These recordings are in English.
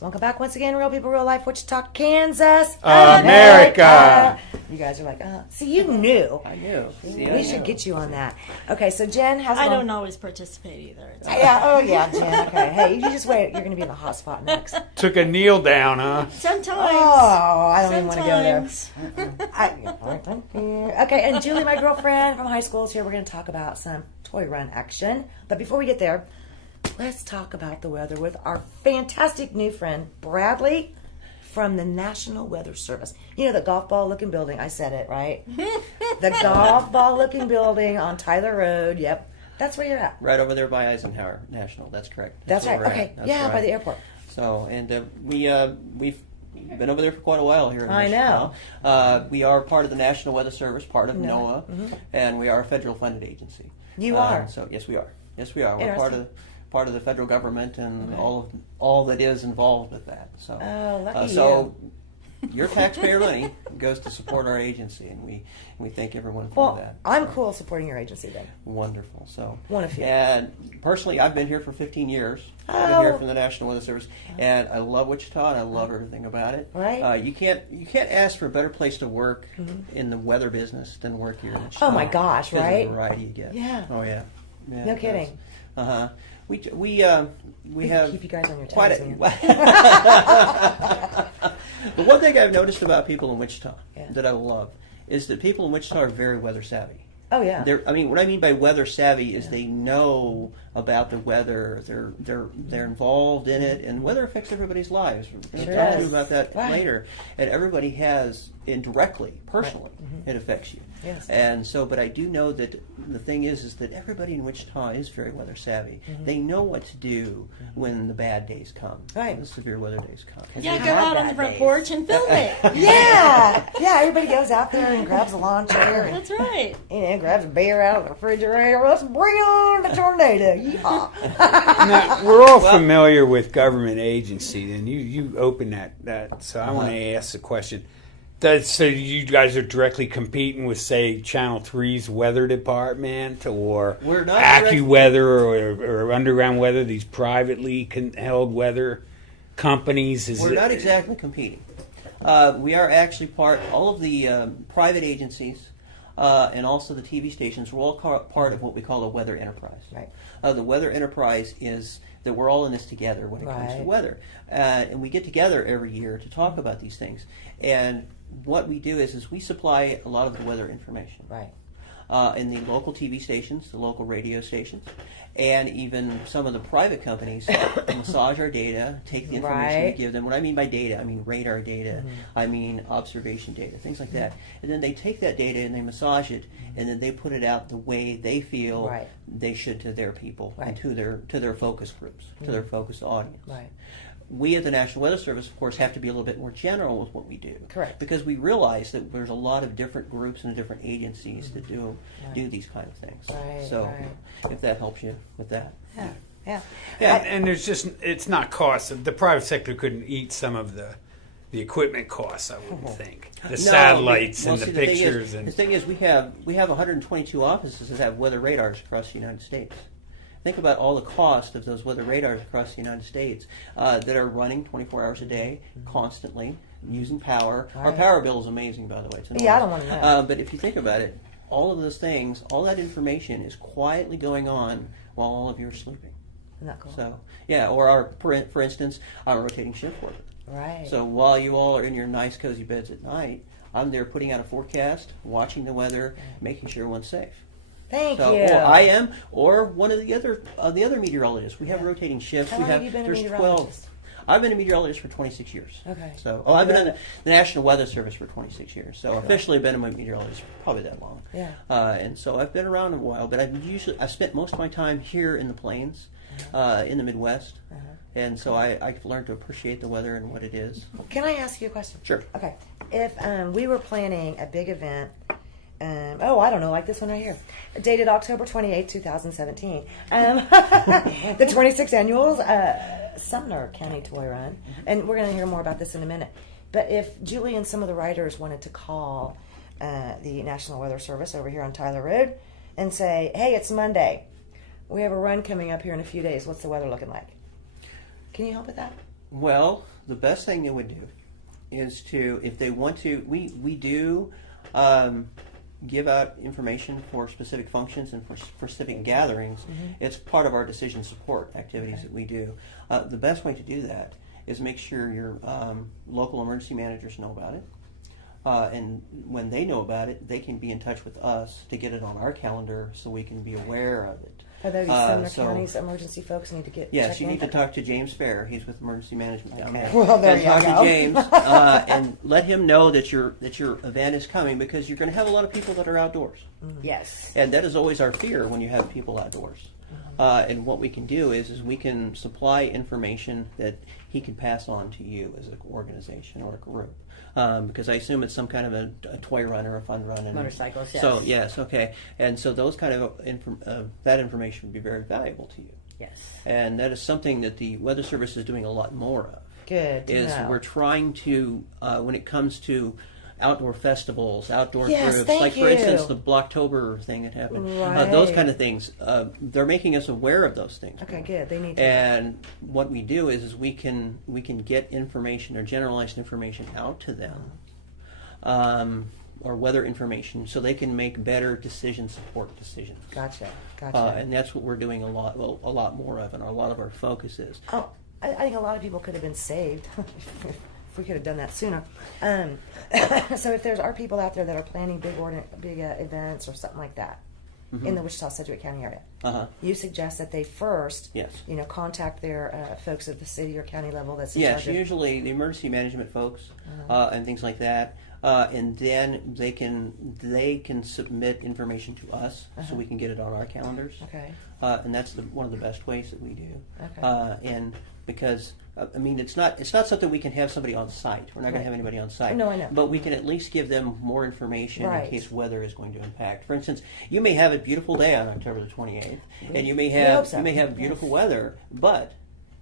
Welcome back once again, Real People, Real Life, Wichita, Kansas, America. You guys are like, see, you knew. I knew. We should get you on that. Okay, so Jen has. I don't always participate either. Yeah, Jen. Okay, hey, you just wait. You're going to be in the hot spot next. Took a kneel down, huh? Sometimes. Oh, I don't even want to go there. Okay, and Julie, my girlfriend from high school, is here. We're going to talk about some toy run action. But before we get there, let's talk about the weather with our fantastic new friend, Bradley, from the National Weather Service. You know, the golf ball looking building. I said it, right? The golf ball looking building on Tyler Road. Yep. That's where you're at. Right over there by Eisenhower National. That's correct. That's right. where we're Okay. at. That's Yeah, right. by the airport. So, and we've been over there for quite a while here in I Wichita. know. We are part of the National Weather Service, part of NOAA, and we are a federal funded agency. You are? So yes, we are. Yes, we are. We're Interesting. part of the federal government and all that is involved with that. So, lucky so your taxpayer money goes to support our agency, and we thank everyone for that. I'm cool supporting your agency then. Wonderful. So One of you. And personally, I've been here for 15 years. I've been here from the National Weather Service, and I love Wichita, and I love everything about it. Right. You can't ask for a better place to work in the weather business than work here in Wichita. Oh my gosh, Because right? of the variety you get. Yeah. Oh yeah. No kidding. We have keep you guys on your toes, quite man. But one thing I've noticed about people in Wichita Yeah. that I love is that people in Wichita are very weather savvy. Oh yeah. What I mean by weather savvy is they know about the weather. They're involved in it, and weather affects everybody's lives. We're going to talk to you about that later. And everybody has indirectly, personally, it affects you. Yes. And so, but I do know that the thing is that everybody in Wichita is very weather savvy. They know what to do when the bad days come, Right. when the severe weather days come. Yeah, go out on the front porch and film it. Yeah. Everybody goes out there and grabs a lawn chair and That's right. grabs a beer out of the refrigerator. Let's bring on the tornado. Yeehaw. Now, we're all familiar with government agency, and you open that. So I want to ask the question. So you guys are directly competing with, say, Channel 3's weather department, or We're not AccuWeather, or Underground Weather, these privately held weather companies? We're not exactly competing. We are actually all of the private agencies and also the TV stations. We're all part of what we call a weather enterprise. Right. The weather enterprise is that we're all in this together when it comes to Right. weather. And we get together every year to talk about these things. And what we do is we supply a lot of the weather information. Right. In the local TV stations, the local radio stations, and even some of the private companies massage our data, take the information we Right. give them. What I mean by data, I mean radar data, I mean observation data, things like that. And then they take that data and they massage it, and then they put it out the way they feel Right. they should to their people Right. and to their focus groups, to their focused audience. Right. We at the National Weather Service, of course, have to be a little bit more general with what we do. Correct. Because we realize that there's a lot of different groups and different agencies that do these kind of things. Right, So, right. if that helps you with that. Yeah. And there's it's not cost. The private sector couldn't eat some of the equipment costs, I wouldn't think. The satellites and the see, pictures. The thing is, we have 122 offices that have weather radars across the United States. Think about all the cost of those weather radars across the United States that are running 24 hours a day, constantly, using power. Our power bill is amazing, by the way. It's Yeah, I don't want to know. but if you think about it, all of those things, all that information is quietly going on while all of you are sleeping. Isn't that cool? So, for instance, I'm a rotating shift worker. Right. So while you all are in your nice, cozy beds at night, I'm there putting out a forecast, watching the weather, making sure everyone's safe. Thank So, you. or I am, or one of the other meteorologists. We have rotating shifts. How long have you been a there's meteorologist? 12. I've been a meteorologist for 26 years. Okay. So, I've been in the National Weather Service for 26 years. So, officially, I've been a meteorologist for probably that long. Yeah. And so, I've been around a while, but I've spent most of my time here in the plains, in the Midwest, and so I've learned to appreciate the weather and what it is. Can I ask you a question? Sure. Okay. If we were planning a big event, I don't know, like this one right here, dated October 28, 2017, the 26th annual Sumner County Toy Run, and we're going to hear more about this in a minute. But if Julie and some of the writers wanted to call the National Weather Service over here on Tyler Road and say, hey, it's Monday. We have a run coming up here in a few days. What's the weather looking like? Can you help with that? Well, the best thing they would do is to, if they want to, we do give out information for specific functions and for specific gatherings. It's part of our decision support activities that we do. The best way to do that is make sure your local emergency managers know about it. And when they know about it, they can be in touch with us to get it on our calendar so we can be aware of it. Are those Sumner County's emergency folks need to get Yes, checked you in? need to talk to James Fair. He's with Emergency Management down there. Well, there and you talk go. to James and let him know that your event is coming, because you're going to have a lot of people that are outdoors. Yes. And that is always our fear when you have people outdoors. And what we can do is we can supply information that he can pass on to you as an organization or a group. Because I assume it's some kind of a toy run or a fun run. And Motorcycles, yes. So, yes, okay. And so those kind of that information would be very valuable to you. Yes. And that is something that the Weather Service is doing a lot more of. Good to Is know. we're trying to, when it comes to outdoor festivals, outdoor Yes, groups, thank like for you. instance the Blocktober thing that happened, those kind of things. They're making us aware of those things. Okay, good. They need to. And what we do is we can get information or generalized information out to them, or weather information, so they can make better decision support decisions. Gotcha. And that's what we're doing a lot more of, and a lot of our focus is. Oh, I think a lot of people could have been saved if we could have done that sooner. So if there are people out there that are planning big events or something like that in the Wichita-Sedgwick County area, you suggest that they first, Yes. contact their folks at the city or county level that's in Yes, charge of. usually the emergency management folks and things like that, and then they can submit information to us so we can get it on our calendars. Okay. And that's one of the best ways that we do. Okay. And because it's not something we can have somebody on site. We're not going to have anybody on site. No, I know. But we can at least give them more information Right. in case weather is going to impact. For instance, you may have a beautiful day on October the 28th, and you may hope have so. beautiful weather, but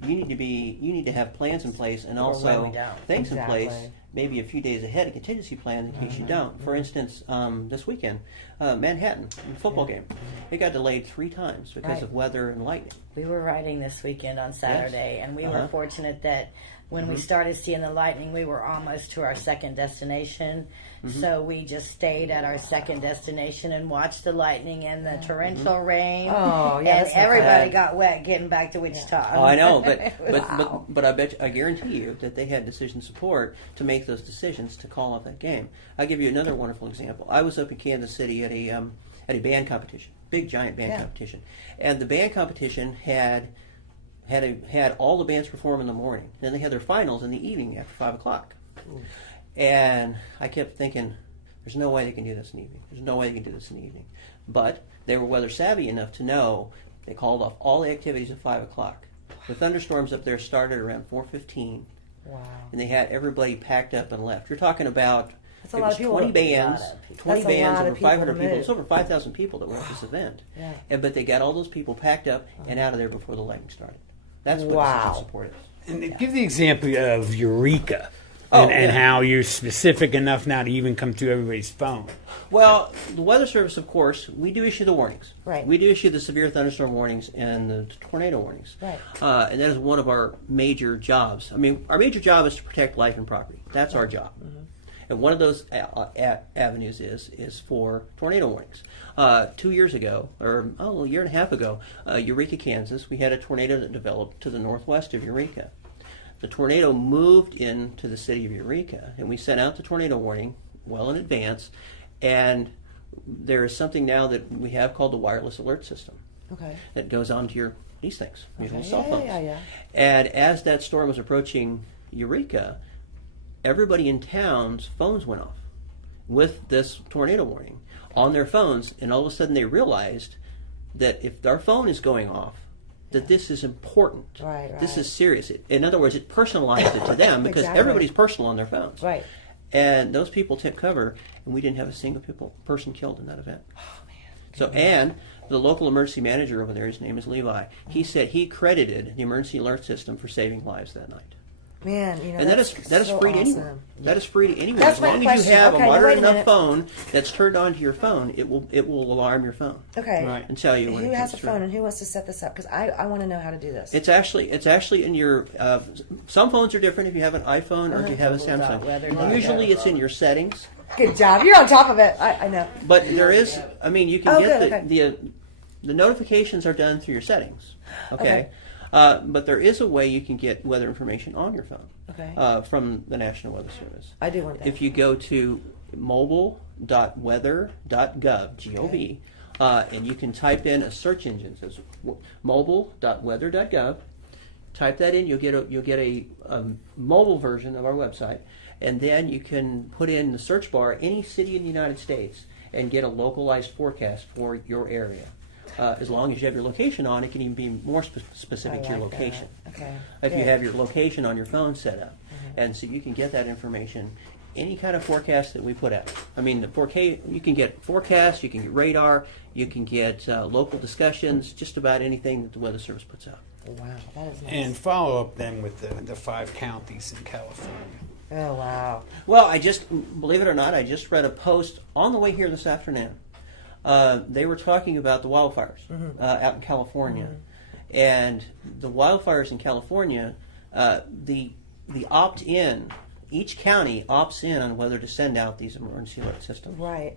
you need to have plans in place and when also we don't. things in Exactly. place, maybe a few days ahead, a contingency plan in case you don't. For instance, this weekend, Manhattan, the football game, it got delayed 3 times because Right. of weather and lightning. We were riding this weekend on Saturday, and we were fortunate that when we started seeing the lightning, we were almost to our second destination. So we just stayed at our second destination and watched the lightning and the torrential rain. Oh, yeah, and that's not everybody bad. got wet getting back to Wichita. Oh, I know, but Wow. but I guarantee you that they had decision support to make those decisions to call off that game. I'll give you another wonderful example. I was up in Kansas City at a band competition, big giant band competition, and the band competition had all the bands perform in the morning. Then they had their finals in the evening after 5:00. And I kept thinking, there's no way they can do this in the evening. There's no way they can do this in the evening. But they were weather savvy enough to know they called off all the activities at 5:00. The thunderstorms up there started around 4:15, Wow. and they had everybody packed up and left. You're talking about That's a lot of people. 20 bands, That's a 20 lot bands, of over people 500 to people. move. It's over 5,000 people that were at this event. Yeah. But they got all those people packed up and out of there before the lightning started. That's what Wow. decision support is. And give the example of Eureka Oh, and yeah. how you're specific enough now to even come to everybody's phone. Well, the Weather Service, of course, we do issue the warnings. Right. We do issue the severe thunderstorm warnings and the tornado warnings. Right. And that is one of our major jobs. I mean, our major job is to protect life and property. That's our job. And one of those avenues is for tornado warnings. 2 years ago, or a year and a half ago, Eureka, Kansas, we had a tornado that developed to the northwest of Eureka. The tornado moved into the city of Eureka, and we sent out the tornado warning well in advance. And there is something now that we have called the wireless alert system Okay. that goes onto these things, your Okay. cell Yeah, phones. yeah. And as that storm was approaching Eureka, everybody in town's phones went off with this tornado warning on their phones, and all of a sudden they realized that if their phone is going off, that this is important. Right, This right. is serious. In other words, it personalized it to them because Exactly. everybody's personal on their phones. Right. And those people took cover, and we didn't have a single person killed in that event. Oh man. So, and the local emergency manager over there, his name is Levi, he said he credited the emergency alert system for saving lives that night. Man, you know, And that is so free to anyone. awesome. That is free to anyone. That's As my long as you question. have Okay, a now wait modern a enough minute. phone that's turned onto your phone, it will alarm your phone Okay. Right. and tell you when Who it has comes a through. phone and who wants to set this up? Because I want to know how to do this. It's actually in your. Some phones are different if you have an iPhone or if you have a Weather. Samsung. Usually, it's in your settings. Good job. You're on top of it. I know. But there is. I mean, you can Oh, get good, okay. the notifications are done through your settings. Okay. Okay. But there is a way you can get weather information on your phone. Okay. From the National Weather Service. I do want that. If you go to mobile.weather.gov, G-O-V, and you can type in a search engine. It says mobile.weather.gov. Type that in, you'll get a mobile version of our website, and then you can put in the search bar any city in the United States and get a localized forecast for your area. As long as you have your location on, it can even be more specific to your like that. location. Okay. If you Good. have your location on your phone set up. And so you can get that information, any kind of forecast that we put out. I mean, the 4K, you can get forecasts, you can get radar, you can get local discussions, just about anything that the Weather Service puts out. Wow, that is nice. And follow up then with the 5 counties in California. Oh, wow. Well, believe it or not, I just read a post on the way here this afternoon. They were talking about the wildfires out in California. And the wildfires in California, the opt-in, each county opts in on whether to send out these emergency alert systems. Right.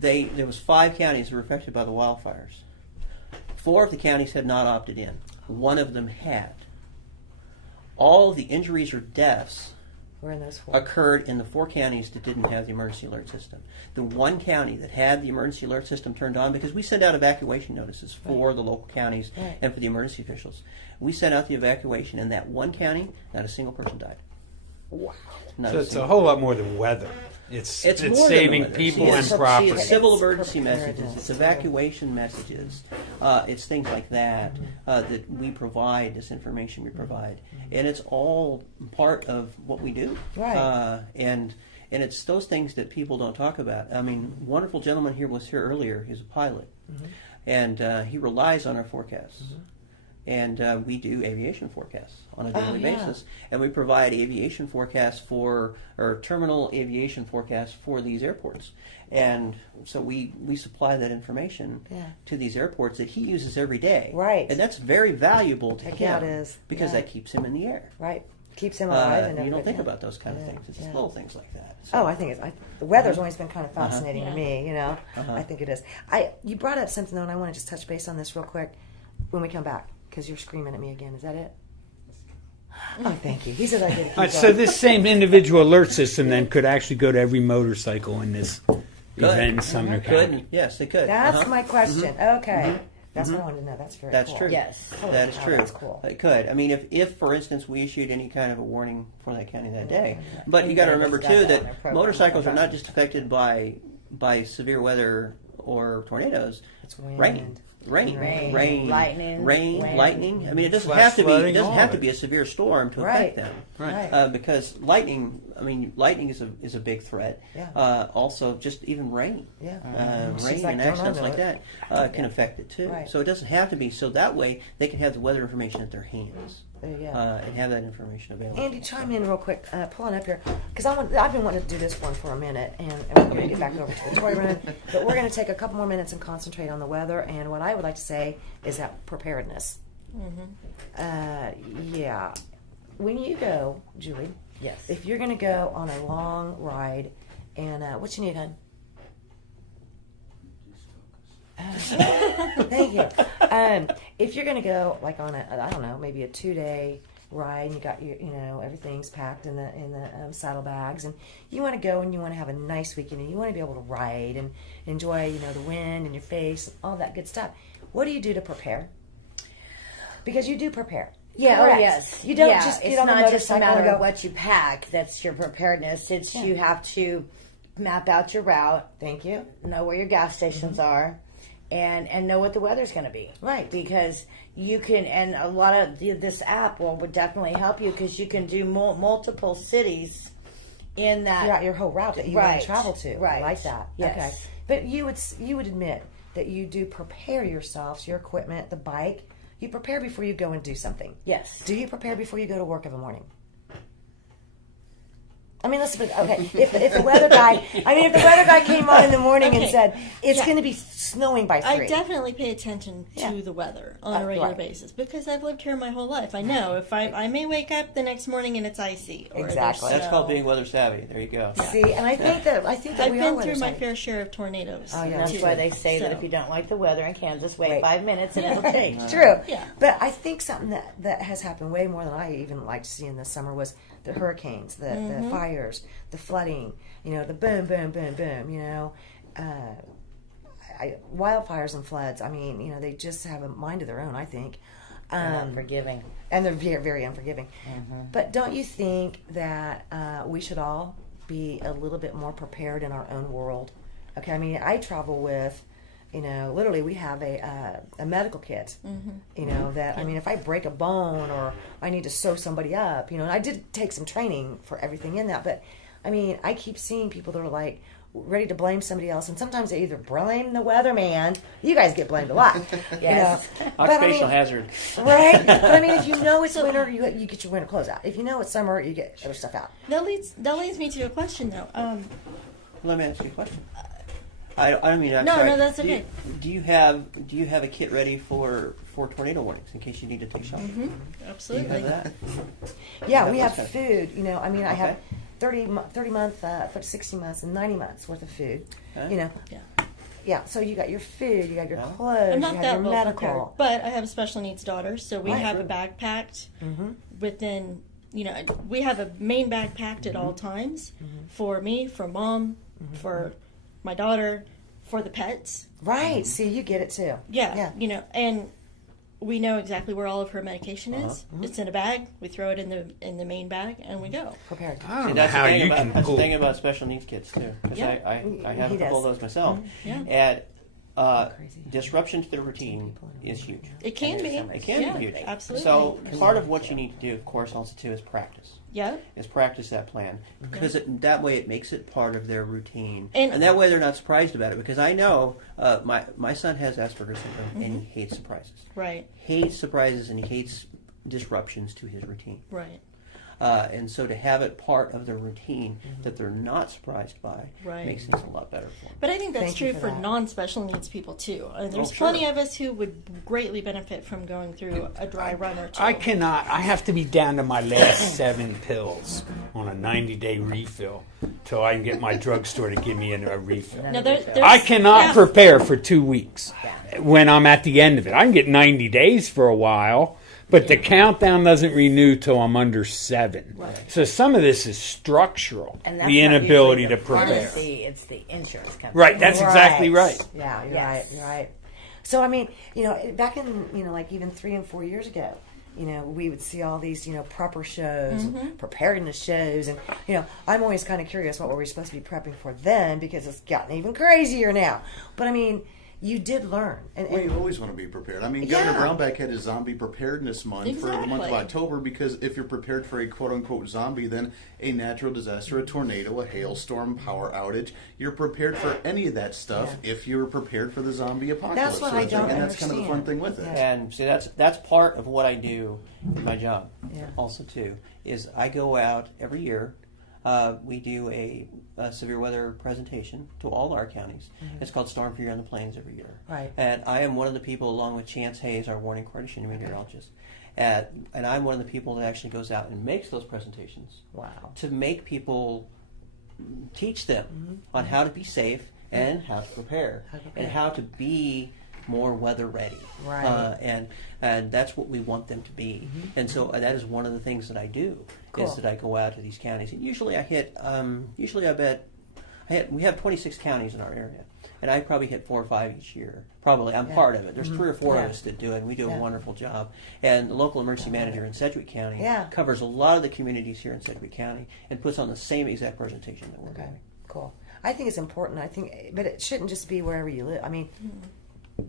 There was 5 counties that were affected by the wildfires. 4 of the counties had not opted in. 1 of them had. All of the injuries or deaths We're in those 4. occurred in the 4 counties that didn't have the emergency alert system. The 1 county that had the emergency alert system turned on, because we send out evacuation notices for the local counties and for the emergency officials. We sent out the evacuation, and that 1 county, not a single person died. Wow. Not So a it's a single. whole lot more than weather. It's It's more than saving weather. people See, and it's- property. It's civil It's emergency preparedness. messages. It's evacuation messages. It's things like that that we provide. This information we provide, and it's all part of what we do. Right. And it's those things that people don't talk about. I mean, wonderful gentleman here was here earlier. He's a pilot, and he relies on our forecasts. And we do aviation forecasts on a daily yeah. basis, and we provide aviation forecasts or terminal aviation forecasts for these airports. And so we supply that information to these airports that he uses every day. Right. And that's very valuable to Heck him yeah, it is. because Yeah. that keeps him in the air. Right. Keeps him alive. And You don't think yeah. about those kind of things. It's just little things like that. Oh, I think the weather's always been kind of fascinating Yeah. to me. You know, I think it is. You brought up something though, and I want to just touch base on this real quick when we come back because you're screaming at me again. Is that it? Oh, thank you. He said I did. So this same individual alert system then could actually go to every motorcycle in this event in Sumner County. Could. Yes, they could. That's my question. Okay, that's what I wanted to know. That's very. That's cool. true. Yes. Holy That is cow, true. That's cool. It could. I mean, if for instance we issued any kind of a warning for that county that day, but you got to remember too that motorcycles are not just affected by severe weather or tornadoes. It's wind. Rain, lightning, wind. lightning. I mean, it doesn't Flash have to be. flooding, It doesn't all have of to it. be a severe storm to Right. affect them. Right. Because lightning. I mean, lightning is a big threat. Yeah. Also, just even rain. Yeah. Rain She's like, and "Don't accidents know like it." that can affect it too. Right. So it doesn't have to be. So that way they can have the weather information at their hands There you go. and have that information available. Andy, chime in real quick. Pull on up here because I've been wanting to do this one for a minute, and we're going to get back over to the toy run. But we're going to take a couple more minutes and concentrate on the weather. And what I would like to say is that preparedness. Yeah, when you go, Julie. Yes. If you're going to go on a long ride, and what you need, hon? Thank you. If you're going to go like on I don't know, maybe a 2-day ride, and you got everything's packed in the saddlebags, and you want to go and you want to have a nice weekend, and you want to be able to ride and enjoy the wind in your face, all that good stuff. What do you do to prepare? Because you do prepare. Yeah, Correct. oh yes. You don't Yeah, just get it's on the not just a motorcycle matter and go. of what you pack. That's your preparedness. It's you have to map out your route, Thank you. know where your gas stations are, and know what the weather's going to be. Right. Because you can, and a lot of this app would definitely help you because you can do multiple cities in that. Throughout your whole route that you want Right. to travel to. I Right. like that. Yes. Okay. But you would admit that you do prepare yourself, so your equipment, the bike, You prepare before you go and do something. Yes. Do you prepare before you go to work in the morning? I mean, let's okay. If the weather guy, if the weather guy came on in the morning and said it's going to be snowing by 3. I definitely pay attention to the weather on a regular basis because I've lived here my whole life. I know if I may wake up the next morning and it's icy. Or Exactly. That's called being weather savvy. There you go. Yeah. See, and I think that I've we are been through my weather-savvy. fair share of tornadoes. Oh, yeah. That's too. why they say that So- if you don't like the weather in Kansas, wait Wait. 5 minutes and it'll change. True. Yeah. But I think something that has happened way more than I even liked to see in this summer was the hurricanes, the fires, the flooding, the boom, boom, boom, boom, wildfires and floods. I mean, they just have a mind of their own, I think. Forgiving. And they're very, very unforgiving. But don't you think that we should all be a little bit more prepared in our own world? Okay, I travel with, literally we have a medical kit, that, if I break a bone or I need to sew somebody up, and I did take some training for everything in that, but, I keep seeing people that are like, ready to blame somebody else, and sometimes they either blame the weatherman. You guys get blamed a lot, Yes. Occupational hazard. right? But if you know it's winter, you get your winter clothes out. If you know it's summer, you get other stuff out. That leads me to a question though. Let me ask you a question. I'm No, sorry. that's okay. Do you have a kit ready for tornado warnings in case you need to take shelter? Do you Absolutely. have that? Yeah, we Yeah, have that's food. I have Okay. 30 month, 60 months, and 90 months worth of food. Okay. Yeah. Yeah. So you got your food, you got your Yeah. clothes, I'm you not have that your well medical. prepared, but I have a special needs daughter, so we Right. have a bag packed within. We have a main bag packed at all times for me, for mom, for my daughter, for the pets. Right. See, you get it too. Yeah, and we know exactly where all of her medication is. Mm-hmm. It's in a bag. We throw it in the main bag, and we go. Prepared. I don't See, know that's how the thing you about, can that's the pull. thing about special needs kids too, because Yeah. I have He a couple does. of those myself. Yeah. And Crazy. disruption to the routine is huge. It can be. It can Yeah, be huge. absolutely. So part of what you need to do, of course, also too, is practice. Yeah. Is practice that plan because that way it makes it part of their routine, And- and that way they're not surprised about it. Because I know my son has Asperger's syndrome and he hates surprises. Right. Hates surprises and he hates disruptions to his routine. Right. And so to have it part of their routine that they're not surprised by Right. makes things a lot better for them. But I think that's Thank you true for for that. non-special needs people too. There's sure. plenty of us who would greatly benefit from going through a dry run or two. I cannot. I have to be down to my last 7 pills on a 90-day refill till I can get my drugstore to give me a refill. Now, there's, I cannot yeah. prepare for 2 weeks when I'm at the end of it. I can get 90 days for a while, but the countdown doesn't renew till I'm under 7. Right. So some of this is structural, And that's the not inability usually to the prepare. pharmacy, it's the insurance company. Right, that's exactly right. Yeah, you're Yes. right. You're right. So back in like even 3 and 4 years ago, we would see all these prepper shows, preparedness shows, and I'm always kind of curious what were we supposed to be prepping for then because it's gotten even crazier now. But you did learn, and Well, you always want to be prepared. Governor Yeah. Brownback had a zombie preparedness month for the month of Exactly. October because if you're prepared for a quote-unquote zombie, then a natural disaster, a tornado, a hailstorm, power outage, you're prepared for any of that stuff if you're prepared for the zombie apocalypse. That's what sort I of thing. don't And that's kind of the fun understand. thing with it. Yeah. And see, that's part of what I do in my job. Yeah. Also, too, is I go out every year. We do a severe weather presentation to all our counties. It's called Storm Fury on the Plains every year. Right. And I am one of the people, along with Chance Hayes, our warning coordination meteorologist, and I'm one of the people that actually goes out and makes those presentations wow. to make people teach them on how to be safe and how to prepare, and how to be more weather ready. Right. And that's what we want them to be. And so that is one of the things that I do Cool. is that I go out to these counties, and usually I hit. We have 26 counties in our area, and I probably hit 4 or 5 each year. Probably, I'm Yeah. part of it. There's 3 or 4 Yeah. of us that do it, and we do Yeah. a wonderful job. And the local emergency manager in Sedgwick County Yeah. covers a lot of the communities here in Sedgwick County and puts on the same exact presentation that we're Okay, doing. cool. I think it's important. But it shouldn't just be wherever you live.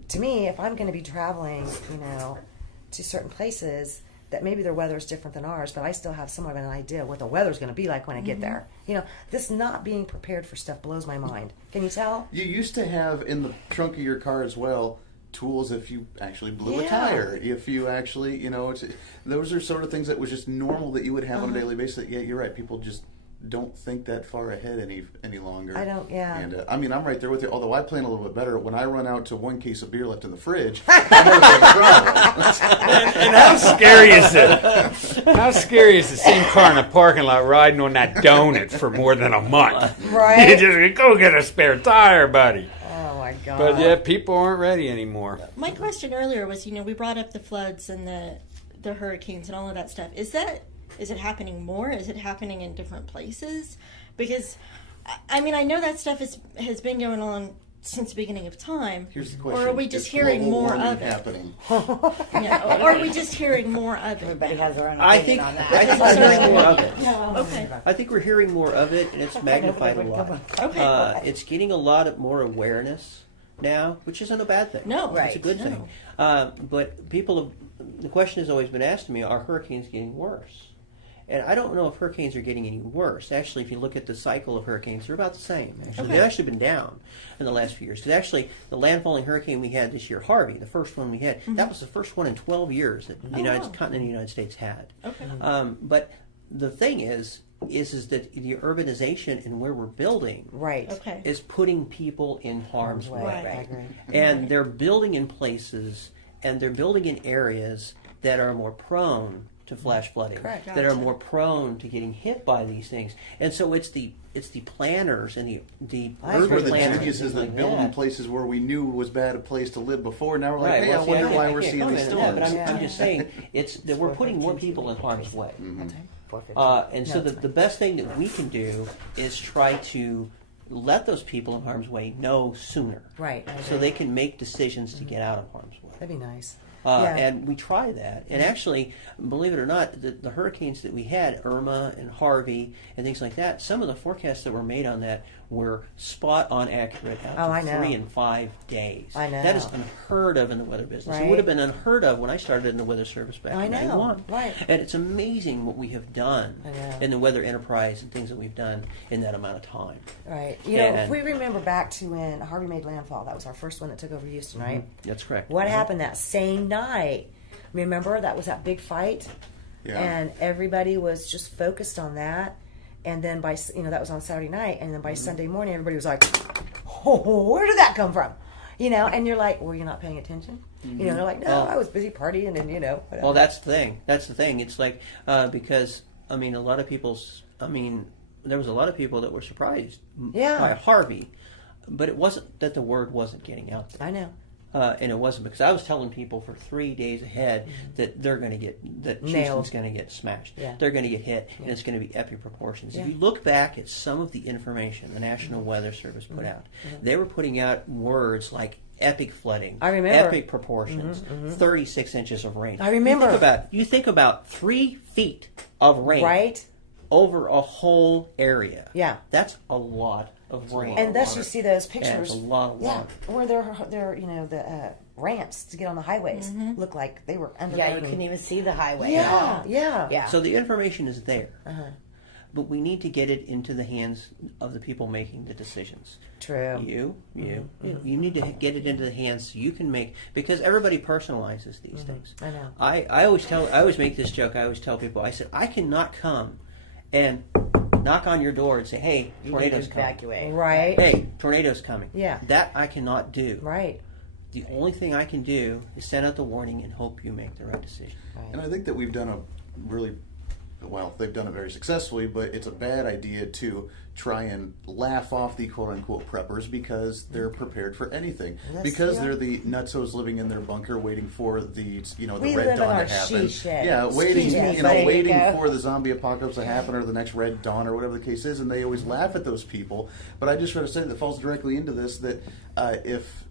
To me, if I'm going to be traveling, to certain places that maybe their weather is different than ours, but I still have somewhat of an idea what the weather's going to be like when I get there. This not being prepared for stuff blows my mind. Can you tell? You used to have in the trunk of your car as well tools if you actually blew a Yeah. tire, if you actually, those are sort of things that was just normal that you would have on a daily basis. Yeah, you're right. People just don't think that far ahead any longer. I don't, yeah. And I'm right there with you. Although I plan a little bit better. When I run out to one case of beer left in the fridge, I'm going to trouble. And how scary is it? How scary is the same car in a parking lot riding on that donut for more than a month? Right. You just go get a spare tire, buddy. Oh my God. But yeah, people aren't ready anymore. My question earlier was, we brought up the floods and the hurricanes and all of that stuff. Is it happening more? Is it happening in different places? Because, I know that stuff has been going on since the beginning of time. Here's the question. Or are we just Is hearing global more warming of it? happening? Yeah. Or are we just hearing more of it? Everybody has their own I opinion think on that. we're hearing more of it. Okay. I think we're hearing more of it, and it's magnified a lot. Okay. It's getting a lot more awareness now, which isn't a bad thing. No. It's a Right. good No. thing. But the question has always been asked to me: are hurricanes getting worse? And I don't know if hurricanes are getting any worse. Actually, if you look at the cycle of hurricanes, they're about the same. Actually, Okay. they've actually been down in the last few years. Because actually, the landfalling hurricane we had this year, Harvey, the first one we had, that was the first one in 12 years that the continental United States had. Okay. But the thing is that the urbanization and where we're building Right. Okay. is putting people in harm's way. Right. I agree. And they're building in places and they're building in areas that are more prone to flash flooding, Correct. that are Gotcha. more prone to getting hit by these things. And so it's the planners and the I Where urban the planners genius is and that things building like that. places where we knew was bad a place to live before. Now we're like, Right. hey, Well, I see, wonder can't- why we're can't seeing these comment on that, storms. but I'm just saying it's that we're putting more people in harm's way. Mm-hmm. And so the best thing that we can do is try to let those people in harm's way know sooner. Right. I So agree. they can make decisions to get out of harm's way. That'd be nice. Yeah. And we try that. And actually, believe it or not, the hurricanes that we had, Irma and Harvey and things like that, some of the forecasts that were made on that were spot on accurate out Oh, to I know. 3 and 5 days. I know. That is unheard of in the weather business. It Right. would have been unheard of when I started in the weather service back I in know. 91. Right. And it's amazing what we have done I know. in the weather enterprise and things that we've done in that amount of time. Right. You know, if And- we remember back to when Harvey made landfall, that was our first one that took over Houston, right? That's correct. What happened that same night? Remember, that was that big fight? Yeah. And everybody was just focused on that. And then that was on Saturday night. And then by Sunday morning, everybody was like, oh, where did that come from? And you're like, well, you're not paying attention? They're like, no, I was busy partying and, whatever. Well, that's the thing. That's the thing. It's like because a lot of there was a lot of people that were surprised Yeah. by Harvey, but it wasn't that the word wasn't getting out there. I know. And it wasn't because I was telling people for 3 days ahead that they're going to that Nailed. Houston's going to get smashed. Yeah. They're going to get hit, and it's going to be epic proportions. Yeah. If you look back at some of the information the National Weather Service put out, they were putting out words like epic flooding, I remember. epic proportions, 36 inches of rain. I remember. You think about 3 feet of rain Right? over a whole area. Yeah. That's a lot of rain. And thus you see those Yeah, pictures. it's a lot of water. Where they're the ramps to get on the highways look like they were under. Yeah, you couldn't even see the highway at Yeah, all. yeah. Yeah. So the information is there, but we need to get it into the hands of the people making the decisions. True. You need to get it into the hands so you can make, because everybody personalizes these things. I know. I always make this joke. I always tell people, I said, I cannot come and knock on your door and say, hey, You need to tornado's coming. evacuate. Right. Hey, tornado's coming. Yeah. That I cannot do. Right. The only thing I can do is send out the warning and hope you make the right decision. And I think that we've done they've done it very successfully, but it's a bad idea to try and laugh off the quote-unquote preppers because they're prepared for anything. Because they're the nutsos living in their bunker waiting for the We red live in dawn our to happen. she shed. Yeah, waiting, She shed. There you waiting go. for the zombie apocalypse to happen or the next red dawn or whatever the case is, and they always laugh at those people. But I just try to say that falls directly into this that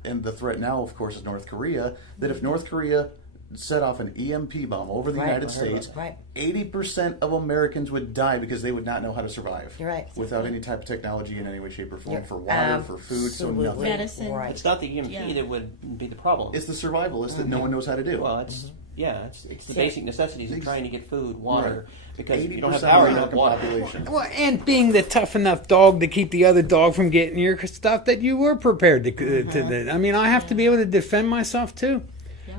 and the threat now, of course, is North Korea. That if North Korea set off an EMP bomb over the Right, United I heard about States, that. Right. 80% of Americans would die because they would not know how to survive. You're right. Without any type of technology in any way, shape, or form, You're for water, for food, so absolutely nothing. Medicine. Right. It's not the EMP Yeah. that would be the problem. It's the survivalist that no one knows how to do. Well, it's Yeah, it's the So- basic necessities of trying to get food, water, because if you don't have 80% power, of you the don't have American water. population. Well, and being the tough enough dog to keep the other dog from getting your stuff that you were prepared to I mean, I have to be able to defend myself too.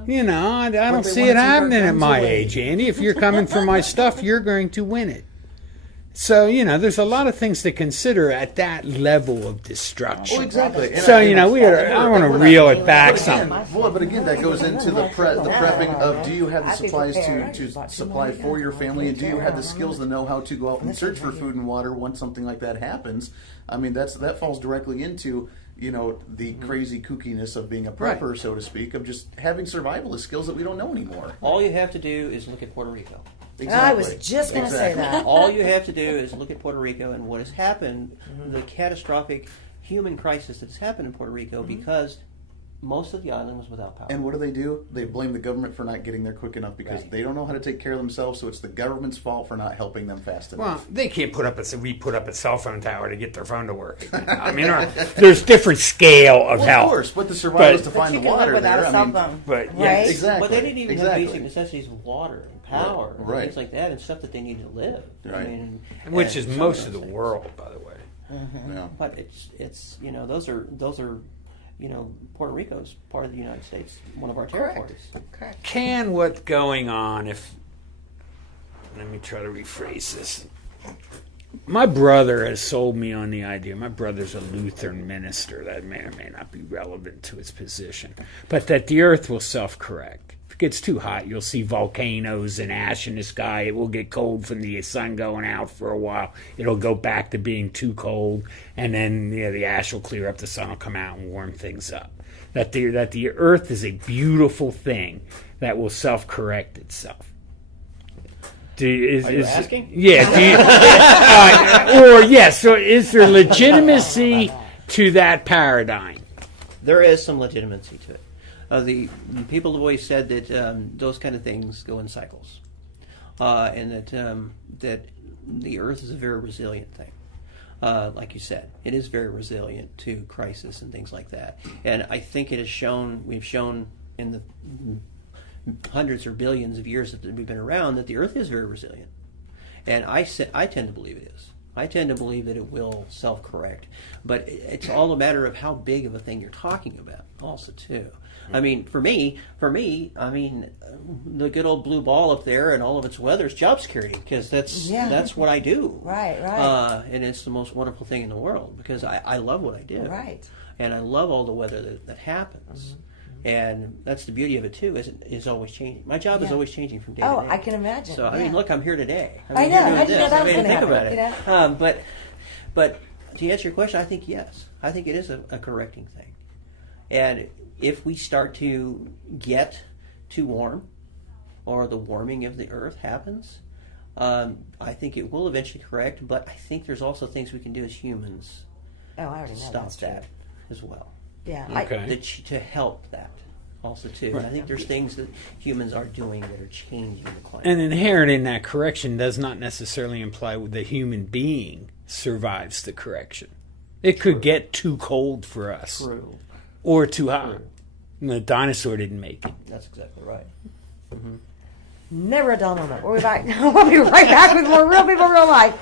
You know, I don't they see wanna it take our happening at guns my away. age, Andy. If you're coming for my stuff, you're going to win it. So, you know, there's a lot of things to consider at that level of destruction. Oh, exactly. And So, I- you know, I want to reel it back But some. again, that goes into the prepping of, do you have the I'd be supplies prepared. to But supply you know, for your family, and do you have the skills to know how to go out and This search is for right food and water once something like that happens? I mean, that falls directly into, you know, the crazy kookiness of being a prepper, so to speak, of just having survivalist skills that we don't know anymore. All you have to do is look at Puerto Rico. I was just going to say that. All you have to do is look at Puerto Rico and what has happened, the catastrophic human crisis that's happened in Puerto Rico because most of the island was without power. And what do? They blame the government for not getting there quick enough because they don't know how to take care of themselves, so it's the government's fault for not helping them fast enough. Well, they can't put up a cell phone tower to get their phone to work. I mean, there's different scale of Well, help. of course, but the survivors to But find you the can live water without there. a I cell mean, phone. But yeah, Right? exactly. But they didn't even exactly. have basic necessities of water and power and Right. things like that and stuff that they need to live. I Right. mean, which and is some most of those the things. world, by the way. Yeah. But it's you know those are you know Puerto Rico's part of the United States, one of our territories. Correct. Can what's going on if let me try to rephrase this. My brother has sold me on the idea. My brother's a Lutheran minister. That may or may not be relevant to his position. But that the earth will self-correct. If it gets too hot, you'll see volcanoes and ash in the sky. It will get cold from the sun going out for a while. It'll go back to being too cold. And then the ash will clear up. The sun will come out and warm things up. That the earth is a beautiful thing that will self-correct itself. Are you asking? Yeah. So is there legitimacy to that paradigm? There is some legitimacy to it. The people have always said that those kind of things go in cycles, and that the Earth is a very resilient thing. Like you said, it is very resilient to crisis and things like that. And I think it has shown. We've shown in the hundreds or billions of years that we've been around that the Earth is very resilient. And I tend to believe it is. I tend to believe that it will self-correct. But it's all a matter of how big of a thing you're talking about also, too. I mean, for me, the good old blue ball up there and all of its weather is job security because that's what I do. Right. And it's the most wonderful thing in the world because I love what I do. Right. And I love all the weather that happens. And that's the beauty of it too. Is always changing. My job is always changing from day to Oh, day. I can imagine. So I mean, look, I'm here today. I I'm know. here doing I didn't know this. that I was mean, gonna think about happen, it. But to answer your question, I think yes. I think it is a correcting thing. And if we start to get too warm, or the warming of the Earth happens, I think it will eventually correct. But I think there's also things we can do as humans Oh, I already to know stop that's true. that as well. Yeah. Okay. To help that also too. And I think there's things that humans are doing that are changing the climate. And inherent in that correction does not necessarily imply the human being survives the correction. It could get too cold for us. True. Or too hot. And the dinosaur didn't make it. That's exactly right. Never a dull moment. We'll be back. We'll be right back with more Real People, Real Life.